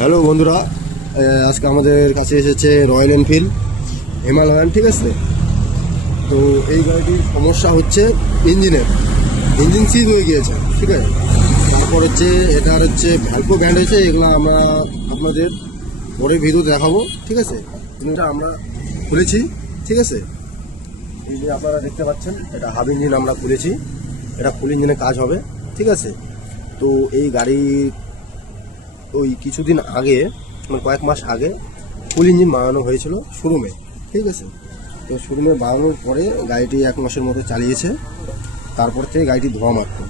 Hello বন্ধুরা, আজকে আমাদের কাছে এসেছে রয়্যাল এনফিল্ড হিমালয়ান, ঠিক আছে। তো এই গাড়িটির সমস্যা হচ্ছে ইঞ্জিন সিজ হয়ে গিয়েছে, ঠিক আছে। তারপর হচ্ছে এটার হচ্ছে ভ্যালভো ব্যান্ড হয়েছে, এগুলো আমরা আপনাদের পরে ভিডিও দেখাবো, ঠিক আছে। এটা আমরা খুলেছি, ঠিক আছে। এই যে আপনারা দেখতে পাচ্ছেন, এটা হাব ইঞ্জিন আমরা খুলেছি, এটা ফুল ইঞ্জিনে কাজ হবে, ঠিক আছে। তো এই গাড়ি ওই কিছুদিন আগে, মানে কয়েক মাস আগে ফুল ইঞ্জিন বানানো হয়েছিল শোরুমে, ঠিক আছে। তো শোরুমে বানানোর পরে গাড়িটি 1 মাসের মতো চালিয়েছে, তারপর থেকে গাড়িটি ধোয়া মারতো।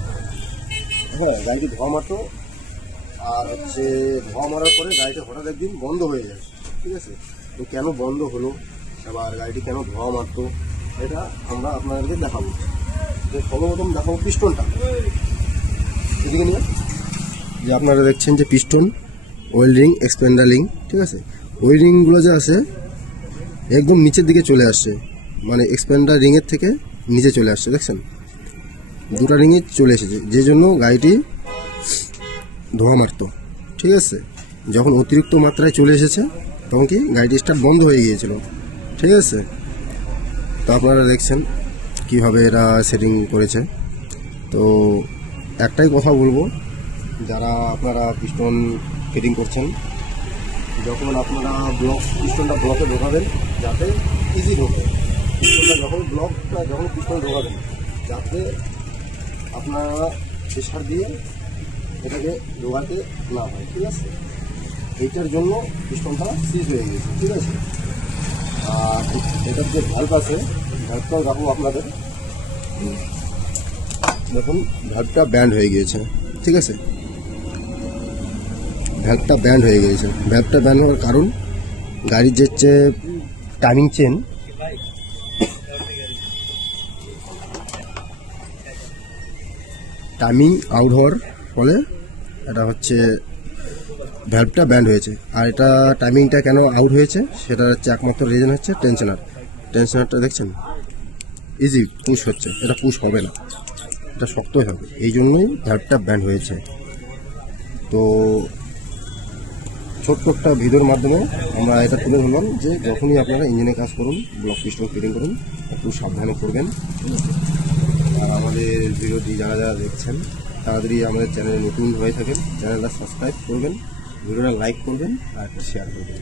হ্যাঁ, গাড়িটি ধোয়া মারতো, আর হচ্ছে ধোয়া মারার পরে গাড়িটা হঠাৎ একদিন বন্ধ হয়ে যায়, ঠিক আছে। তো কেন বন্ধ হলো, আবার গাড়িটি কেন ধোয়া মারতো, এটা আমরা আপনাদেরকে দেখাবো। তো সর্বপ্রথম দেখাবো পিস্টনটা, এদিকে নিয়ে। যে আপনারা দেখছেন যে piston, well ring, expander ring, ঠিক আছে। ওই রিংগুলো যে আছে একদম নিচের দিকে চলে আসছে, মানে এক্সপেন্ডার রিংয়ের থেকে নিচে চলে আসছে, দেখছেন দুটো রিংয়ে চলে এসেছে, যে জন্য গাড়িটি ধোঁয়া মারতো, ঠিক আছে। যখন অতিরিক্ত মাত্রায় চলে এসেছে তখন কি গাড়িটি স্টার্ট বন্ধ হয়ে গিয়েছিল, ঠিক আছে। তো আপনারা দেখছেন কীভাবে এরা সেটিং করেছে। তো একটাই কথা বলবো, যারা আপনারা পিস্টন ফিটিং করছেন, যখন আপনারা পিস্টনটা ব্লকে ঢোকাবেন যাতে ইজি ঢোকে, পিস্টনটা যখন পিস্টনে ঢোকাবেন যাতে আপনারা প্রেশার দিয়ে এটাকে ঢোকাতে না হয়, ঠিক আছে। এইটার জন্য পিস্টনটা সিজ হয়ে গেছে, ঠিক আছে। আর এটার যে ভ্যালভ আছে, ভ্যালভটাও রাখবো আপনাদের। দেখুন ভ্যালভটা ব্যান্ড হয়ে গিয়েছে, ঠিক আছে। ভ্যালভটা ব্যান্ড হয়ে গিয়েছে। ভ্যালভটা ব্যান্ড হওয়ার কারণ গাড়ির যে টাইমিং চেন, টাইমিং আউট হওয়ার ফলে এটা হচ্ছে ভ্যালভটা ব্যান্ড হয়েছে। আর এটা টাইমিংটা কেন আউট হয়েছে সেটা হচ্ছে একমাত্র রিজন হচ্ছে টেনশনারটা দেখছেন ইজি পুশ হচ্ছে, এটা পুশ হবে না, এটা শক্তই হবে, এই জন্যই ভ্যালভটা ব্যান্ড হয়েছে। তো ছোট্ট একটা ভিডিওর মাধ্যমে আমরা এটা তুলে ধরলাম যে যখনই আপনারা ইঞ্জিনে কাজ করুন, ব্লক পিস্টন ফিটিং করুন, একটু সাবধানে করবেন। আর আমাদের ভিডিওটি যারা যারা দেখছেন তাড়াতাড়ি আমাদের চ্যানেলে নতুন হয়ে থাকেন, চ্যানেলটা সাবস্ক্রাইব করবেন, ভিডিওটা লাইক করবেন আর শেয়ার করবেন।